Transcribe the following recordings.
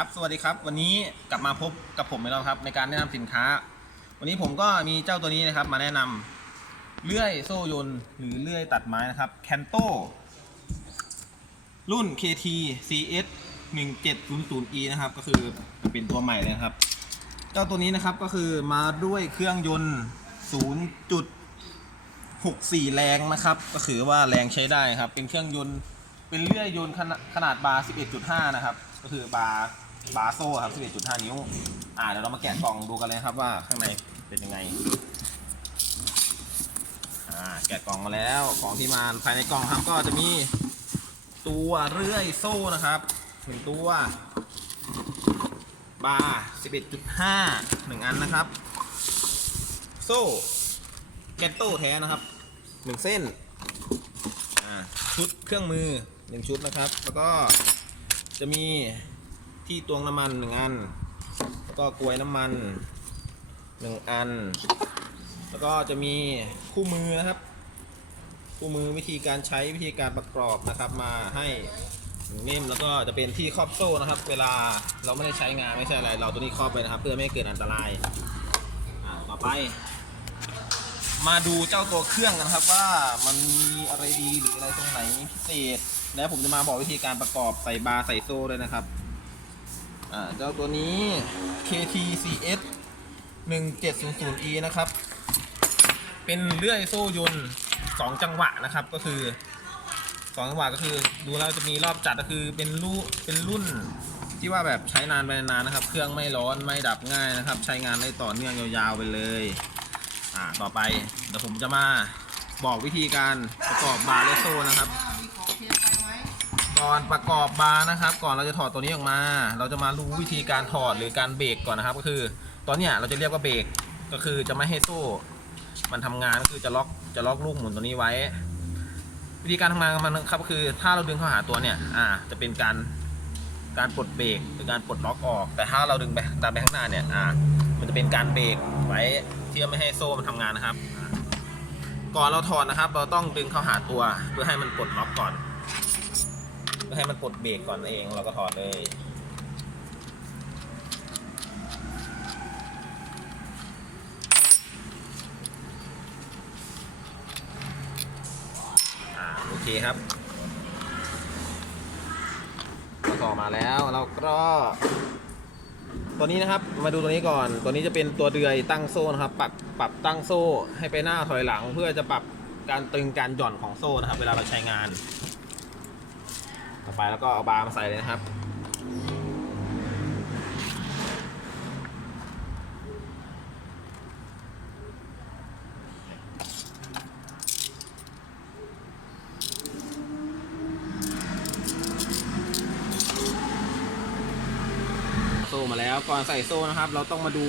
ครับสวัสดีครับ วันนี้กลับมาพบกับผมอีกแล้วครับ ในการแนะนำสินค้า วันนี้ผมก็มีเจ้าตัวนี้นะครับ มาแนะนำเลื่อยโซ่ยนต์หรือเลื่อยตัดไม้นะครับ Canto รุ่น KT CS 1700E นะครับ ก็คือเป็นตัวใหม่เลยนะครับ เจ้าตัวนี้นะครับก็คือมาด้วยเครื่องยนต์ 0.64 แรงนะครับ ก็คือว่าแรงใช้ได้ครับ เป็นเครื่องยนต์เป็นเลื่อยยนต์ขนาดขนาดบาร์ 11.5 นะครับ ก็คือบาร์ บาโซ่ครับ 11.5 นิ้ว อ่าเดี๋ยวเรามาแกะกล่องดูกันเลยครับว่าข้างในเป็นยังไง อ่าแกะกล่องมาแล้วของที่มาภายในกล่องครับก็จะมีตัวเลื่อยโซ่นะครับหนึ่งตัว บาร์11.5หนึ่งอันนะครับ โซ่แกตโต้แท้นะครับหนึ่งเส้นอ่าชุดเครื่องมือหนึ่งชุดนะครับ แล้วก็จะมี ที่ตวงน้ำมันหนึ่งอัน แล้วก็กลวยน้ำมันหนึ่งอัน แล้วก็จะมีคู่มือนะครับ คู่มือวิธีการใช้วิธีการประกอบนะครับ มาให้หนึ่งเล่มแล้วก็จะเป็นที่ครอบโซ่นะครับ เวลาเราไม่ได้ใช้งานไม่ใช่อะไร เราตัวนี้ครอบไปนะครับ เพื่อไม่ให้เกิดอันตรายต่อไป มาดูเจ้าตัวเครื่องกันครับว่ามันมีอะไรดีหรืออะไรตรงไหนพิเศษ แล้วผมจะมาบอกวิธีการประกอบใส่บาร์ใส่โซ่ด้วยนะครับ อ่าเจ้าตัวนี้ KTCS 1700E นะครับ เป็นเลื่อยโซ่ยนต์สองจังหวะนะครับ ก็คือสองจังหวะก็คือดูแล้วจะมีรอบจัดก็คือเป็นรุ่นเป็นรุ่นที่ว่าแบบใช้นานไปนานนะครับ เครื่องไม่ร้อนไม่ดับง่ายนะครับ ใช้งานได้ต่อเนื่องยาวๆไปเลย อ่าต่อไปเดี๋ยวผมจะมาบอกวิธีการประกอบบาร์และโซ่นะครับ ก่อนประกอบบาร์นะครับ ก่อนเราจะถอดตัวนี้ออกมา เราจะมารู้วิธีการถอดหรือการเบรกก่อนนะครับ ก็คือตอนเนี้ยเราจะเรียกว่าเบรกก็คือจะไม่ให้โซ่ มันทำงานก็คือจะล็อกจะล็อกลูกหมุนตัวนี้ไว้ วิธีการทำงานของมันครับก็คือ ถ้าเราดึงเข้าหาตัวเนี่ยอ่าจะเป็นการการปลดเบรกหรือการปลดล็อกออก แต่ถ้าเราดึงไปตามไปข้างหน้าเนี่ยอ่ามันจะเป็นการเบรกไว้ที่จะไม่ให้โซ่มันทำงานนะครับ ก่อนเราถอดนะครับ เราต้องดึงเข้าหาตัวเพื่อให้มันปลดล็อกก่อน ให้มันปลดเบรกก่อนเอง เราก็ถอดเลยโอเคครับต่อมาแล้วเราก็ตัวนี้นะครับมาดูตัวนี้ก่อน ตัวนี้จะเป็นตัวเดือยตั้งโซ่นะครับ ปรับปรับตั้งโซ่ให้ไปหน้าถอยหลัง เพื่อจะปรับการตึงการหย่อนของโซ่นะครับ เวลาเราใช้งาน ไปแล้วก็เอาบาร์มาใส่เลยนะครับ โซ่มาแล้วก่อนใส่โซ่นะครับ เราต้องมาดู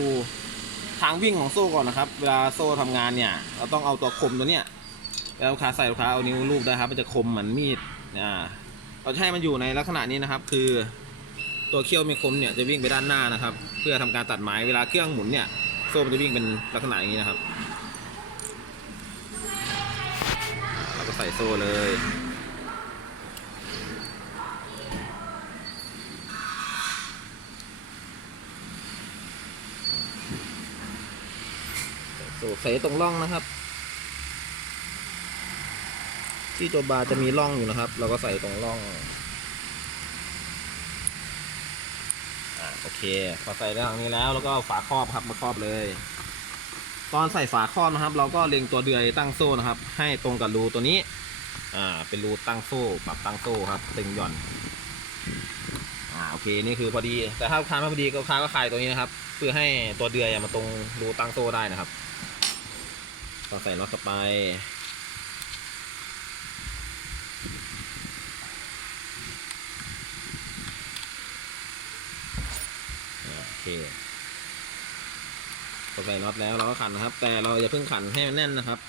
ทางวิ่งของโซ่ก่อนนะครับ เวลาโซ่ทำงานเนี่ย เราต้องเอาตัวคมตัวเนี้ยแล้วลูกค้าใส่ลูกค้าเอานิ้วลูบได้ครับ มันจะคมเหมือนมีด อ่า เราจะให้มันอยู่ในลักษณะนี้นะครับ คือตัวเขี้ยวมีคมเนี่ยจะวิ่งไปด้านหน้านะครับ เพื่อทำการตัดไม้เวลาเครื่องหมุนเนี่ยโซ่มันจะวิ่งเป็นลักษณะอย่างนี้นะครับเราก็ใส่โซ่เลยโซ่ใส่ตรงร่องนะครับ ที่ตัวบาร์จะมีร่องอยู่นะครับ เราก็ใส่ตรงร่องอ่าโอเค พอใส่ได้ทางนี้แล้วแล้วก็เอาฝาครอบครับมาครอบเลย ตอนใส่ฝาครอบนะครับ เราก็เล็งตัวเดือยตั้งโซ่นะครับ ให้ตรงกับรูตัวนี้ อ่า เป็นรูตั้งโซ่ปรับตั้งโซ่ครับตึงหย่อน อ่าโอเคนี่คือพอดี แต่ถ้าลูกค้าไม่พอดีก็ลูกค้าก็คลายตัวนี้นะครับ เพื่อให้ตัวเดือยมาตรงรูตั้งโซ่ได้นะครับต่อใส่น็อตเข้าไป โอ เคพอใส่น็อตแล้วเราก็ขันนะครับ แต่เราอย่าเพิ่งขันให้มันแน่นนะครับ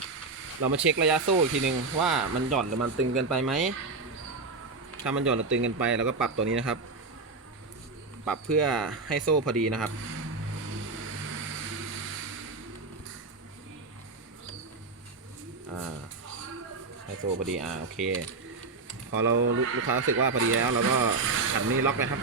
เรามาเช็คระยะโซ่อีกทีหนึ่งว่ามันหย่อนหรือมันตึงเกินไปไหมถ้ามันหย่อนหรือตึงเกินไปเราก็ปรับตัวนี้นะครับ ปรับเพื่อให้โซ่พอดีนะครับอ่าให้โซ่พอดี อ่า โอเค พอเราลูกค้ารู้สึกว่าพอดีแล้ว เราก็ขันนี้ล็อกเลยครับ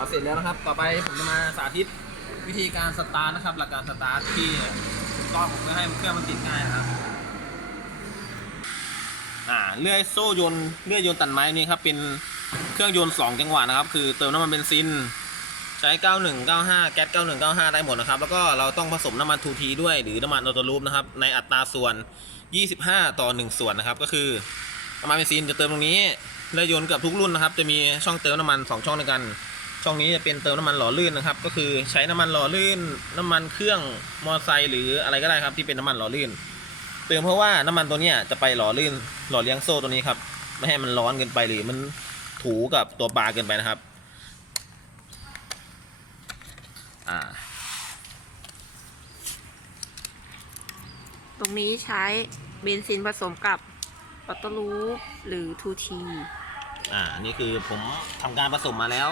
อเสร็จแล้วนะครับ ต่อไปผมจะมาสาธิตวิธีการสตาร์ทนะครับ หลักการสตาร์ทที่ถูกต้องเพื่อให้เครื่องมันติดง่ายนะครับ อ่าเลื่อยโซ่ยนต์เลื่อยยนต์ตัดไม้นี่ครับเป็นเครื่องยนต์สองจังหวะนะครับ คือเติมน้ำมันเบนซินใช้ 91 95 แก๊ส 91 95 ได้หมดนะครับ แล้วก็เราต้องผสมน้ำมันทูทีด้วย หรือน้ำมันออโตลูปนะครับ ในอัตราส่วน 25 ต่อ 1 ส่วนนะครับ ก็คือน้ำมันเบนซินจะเติมตรงนี้เลื่อยยนต์เกับทุกรุ่นนะครับ จะมีช่องเติมน้ำมัน 2 ช่องด้วยกัน ช่องนี้จะเป็นเติมน้ำมันหล่อลื่นนะครับ ก็คือใช้น้ำมันหล่อลื่น น้ำมันเครื่องมอเตอร์ไซค์หรืออะไรก็ได้ครับที่เป็นน้ำมันหล่อลื่น เติมเพราะว่าน้ำมันตัวเนี้ยจะไปหล่อลื่นหล่อเลี้ยงโซ่ตัวนี้ครับไม่ให้มันร้อนเกินไปหรือมันถูกับตัวปลาเกินไปนะครับอ่าตรงนี้ใช้เบนซินผสมกับออโตลูปหรือทูทีอ่านี่คือผมทำการผสมมาแล้ว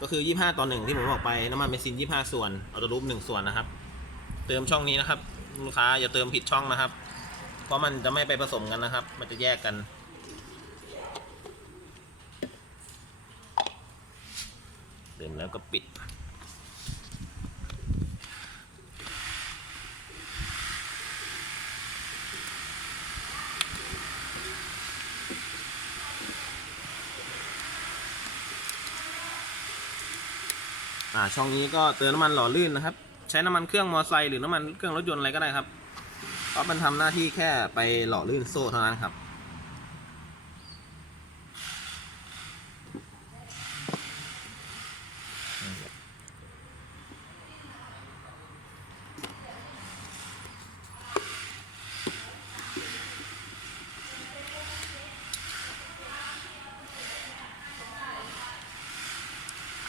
ก็คือ 25ต่อหนึ่งที่ผมบอกไปน้ำมันเบนซิน 25 ส่วนออโตลูป1ส่วนนะครับ เติมช่องนี้นะครับลูกค้าอย่าเติมผิดช่องนะครับ เพราะมันจะไม่ไปผสมกันนะครับ มันจะแยกกัน เติมแล้วก็ปิด อ่าช่องนี้ก็เติมน้ำมันหล่อลื่นนะครับ ใช้น้ำมันเครื่องมอเตอร์ไซค์หรือน้ำมันเครื่องรถยนต์อะไรก็ได้ครับเพราะมันทำหน้าที่แค่ไปหล่อลื่นโซ่เท่านั้นครับ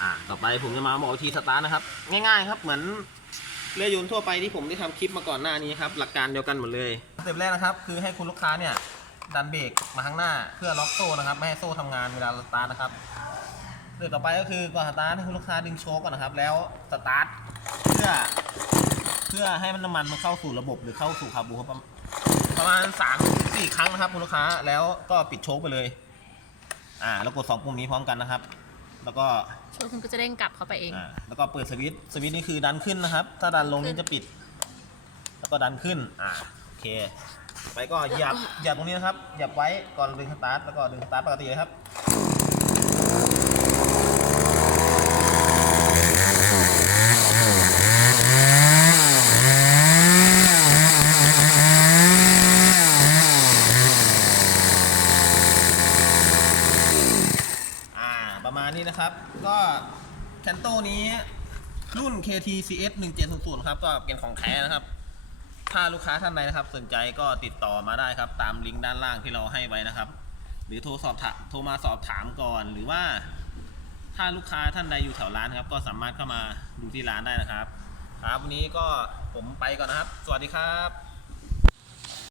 อ่า ต่อไปผมจะมาบอกวิธีสตาร์ทนะครับ ง่ายๆครับเหมือนเรือยนต์ทั่วไปที่ผมได้ทำคลิปมาก่อนหน้านี้ครับ หลักการเดียวกันหมดเลยสเต็ปแรกนะครับ คือให้คุณลูกค้าเนี่ยดันเบรกมาข้างหน้าเพื่อล็อกโซ่นะครับ ไม่ให้โซ่ทำงานเวลาสตาร์ทนะครับสเต็ปต่อไปก็คือก่อนสตาร์ทให้คุณลูกค้าดึงโชคก่อนนะครับ แล้วสตาร์ทเพื่อ เพื่อให้มันน้ำมันมันเข้าสู่ระบบหรือเข้าสู่คาร์บูครับประมาณสามสี่ครั้งนะครับคุณลูกค้าแล้วก็ปิดโช๊คไปเลย อ่าแล้วกดสองปุ่มนี้พร้อมกันนะครับ แล้วก็โชว์คุณก็จะเด้งกลับเข้าไปเอง อ่าแล้วก็เปิดสวิตช์สวิตช์นี่คือดันขึ้นนะครับ ถ้าดันลงนี่จะปิด แล้วก็ดันขึ้นอ่าโอเค ไปก็เหยียบเหยียบตรงนี้นะครับเหยียบไว้ก่อนดึงสตาร์ทแล้วก็ดึงสตาร์ทปกติเลยครับ อ่า ประมาณนี้นะครับ ก็แคนโตนี้รุ่น KT CS 1700ครับ ก็เป็นของแท้นะครับ ถ้าลูกค้าท่านใดนะครับ สนใจก็ติดต่อมาได้ครับ ตามลิงก์ด้านล่างที่เราให้ไว้นะครับ หรือโทรสอบถามโทรมาสอบถามก่อน หรือว่า ถ้าลูกค้าท่านใดอยู่แถวร้านครับ ก็สามารถเข้ามาดูที่ร้านได้นะครับ ครับวันนี้ก็ผมไปก่อนนะครับ สวัสดีครับ